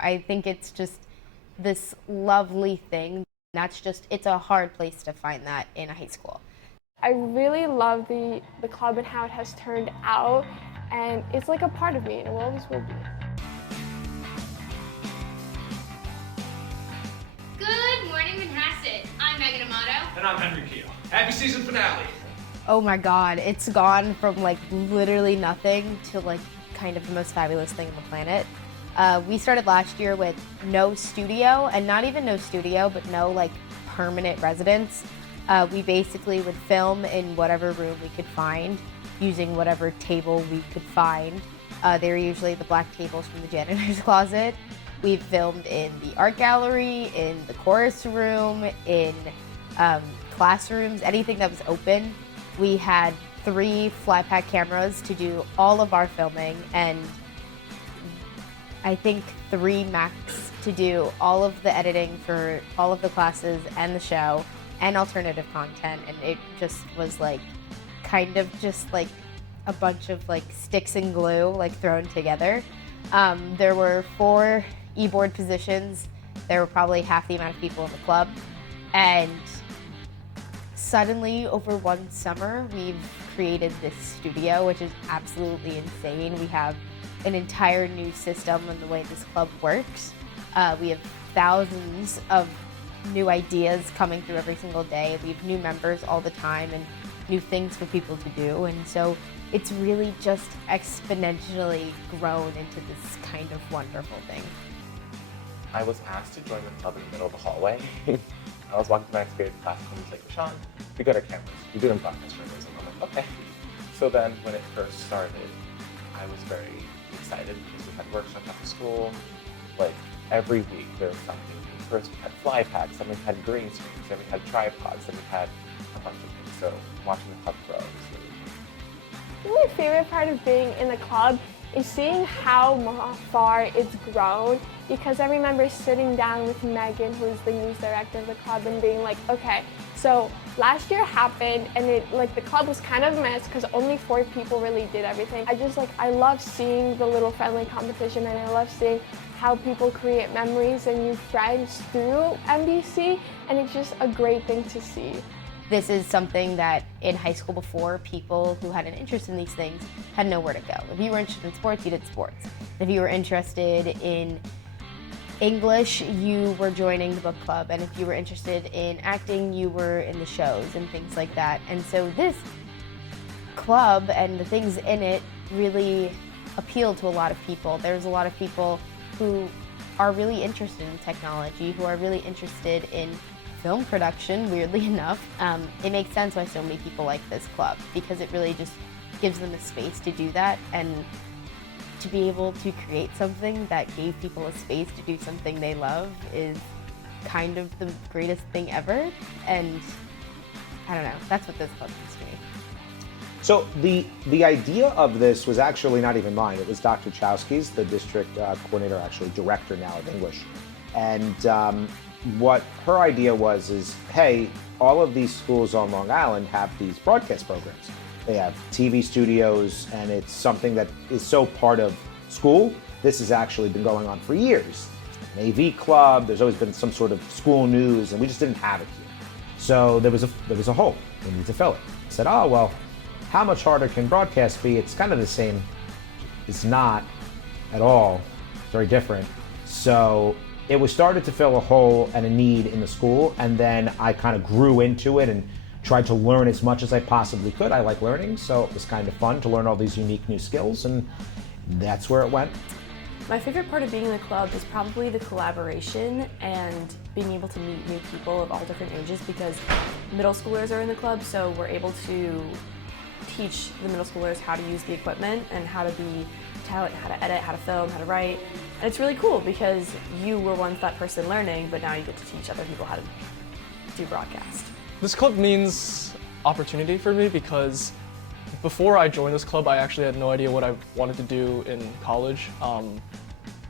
I think it's just this lovely thing. It's a hard place to find that in a high school. I really love the club and how it has turned out, and it's like a part of me and it always will be. Good morning, Manhasset. I'm Megan Amato. And I'm Henry Keel. Happy season finale. Oh my God, it's gone from like literally nothing to like kind of the most fabulous thing on the planet. We started last year with no studio, and not even no studio, but no like permanent residence. We basically would film in whatever room we could find, using whatever table we could find. They were usually the black tables from the janitor's closet. We filmed in the art gallery, in the chorus room, in classrooms, anything that was open. We had 3 fly pack cameras to do all of our filming, and I think 3 max to do all of the editing for all of the classes and the show and alternative content. And it just was like kind of just like a bunch of like sticks and glue like thrown together. There were 4 e-board positions. There were probably half the amount of people in the club, and suddenly over one summer we've created this studio, which is absolutely insane. We have an entire new system in the way this club works. We have thousands of new ideas coming through every single day. We have new members all the time and new things for people to do, and so it's really just exponentially grown into this kind of wonderful thing. I was asked to join the club in the middle of the hallway. I was walking to my 9th grade class and he was like, Sean, we got our cameras. We do them broadcast journalism. I'm like, okay. So then when it first started, I was very excited because we had workshops after school. Like every week there was something new. First we had fly packs, then we had green screens, then we had tripods, then we had a bunch of things. So watching the club grow was really fun. My favorite part of being in the club is seeing how far it's grown, because I remember sitting down with Megan, who's the news director of the club, and being like, okay, so last year happened and the club was kind of a mess because only 4 people really did everything. I love seeing the little friendly competition, and I love seeing how people create memories and new friends through MBC, and it's just a great thing to see. This is something that in high school before, people who had an interest in these things had nowhere to go. If you were interested in sports, you did sports. If you were interested in English, you were joining the book club. And if you were interested in acting, you were in the shows and things like that. And so this club and the things in it really appealed to a lot of people. There's a lot of people who are really interested in technology, who are really interested in film production, weirdly enough. It makes sense why so many people like this club, because it really just gives them a space to do that, and to be able to create something that gave people a space to do something they love is kind of the greatest thing ever. And I don't know, that's what this club means to me. So the idea of this was actually not even mine. It was Dr. Chowski's, the district coordinator, actually director now of English. And what her idea was is, hey, all of these schools on Long Island have these broadcast programs. They have TV studios, and it's something that is so part of school. This has actually been going on for years. An AV club, there's always been some sort of school news, and we just didn't have it here. So there was a hole. We needed to fill it. I said, oh, well, how much harder can broadcast be? It's kind of the same. It's not at all. Very different. So it was started to fill a hole and a need in the school, and then I kind of grew into it and tried to learn as much as I possibly could. I like learning, so it was kind of fun to learn all these unique new skills, and that's where it went. My favorite part of being in the club is probably the collaboration and being able to meet new people of all different ages, because middle schoolers are in the club, so we're able to teach the middle schoolers how to use the equipment and how to edit, how to film, how to write. And it's really cool because you were once that person learning, but now you get to teach other people how to do broadcast. This club means opportunity for me because before I joined this club, I actually had no idea what I wanted to do in college.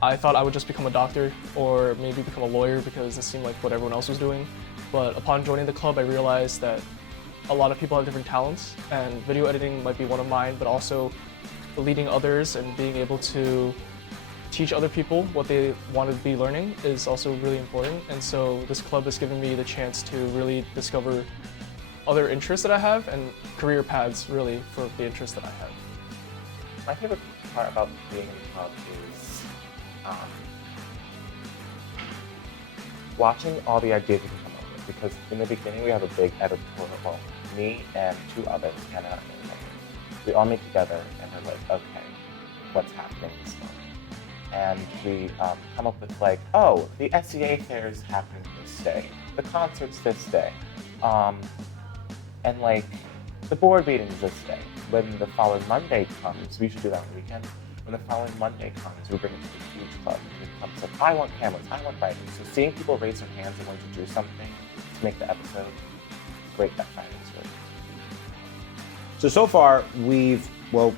I thought I would just become a doctor or maybe become a lawyer because it seemed like what everyone else was doing. But upon joining the club, I realized that a lot of people have different talents, and video editing might be one of mine, but also leading others and being able to teach other people what they want to be learning is also really important. And so this club has given me the chance to really discover other interests that I have and career paths really for the interests that I have. My favorite part about being in the club is watching all the ideas we can come up with, because in the beginning we have a big editorial, well, me and two others, Hannah and Megan. We all meet together and we're like, okay, what's happening this month? And we come up with like, oh, the SEA fair is happening this day, the concert's this day, and like the board meeting's this day. When the following Monday comes, we should do that on the weekend. When the following Monday comes, we bring it to the huge club. It comes like, I want cameras, I want writing. So seeing people raise their hands and want to do something to make the episode great that Friday was really. So far, we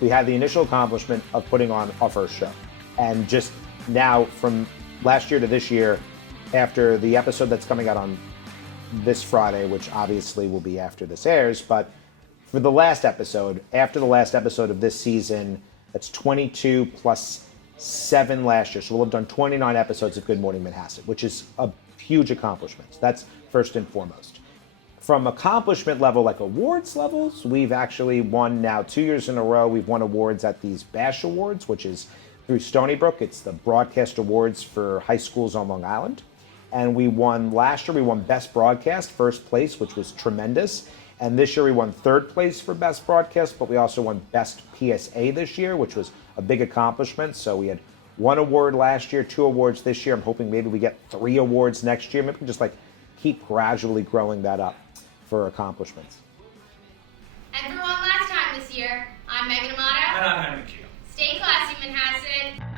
had the initial accomplishment of putting on our first show. And just now, from last year to this year, after the episode that's coming out on this Friday, which obviously will be after this airs, but for the last episode, after the last episode of this season, that's 22 plus 7 last year. So we'll have done 29 episodes of Good Morning Manhasset, which is a huge accomplishment. That's first and foremost. From accomplishment level, like awards levels, we've actually won now 2 years in a row. We've won awards at these BASH Awards, which is through Stony Brook. It's the broadcast awards for high schools on Long Island. And we won last year, we won Best Broadcast, first place, which was tremendous. And this year we won third place for Best Broadcast, but we also won Best PSA this year, which was a big accomplishment. So we had 1 award last year, 2 awards this year. I'm hoping maybe we get 3 awards next year. Maybe we can just like keep gradually growing that up for accomplishments. And for one last time this year, I'm Megan Amato. And I'm Henry Keel. Stay classy, Manhasset.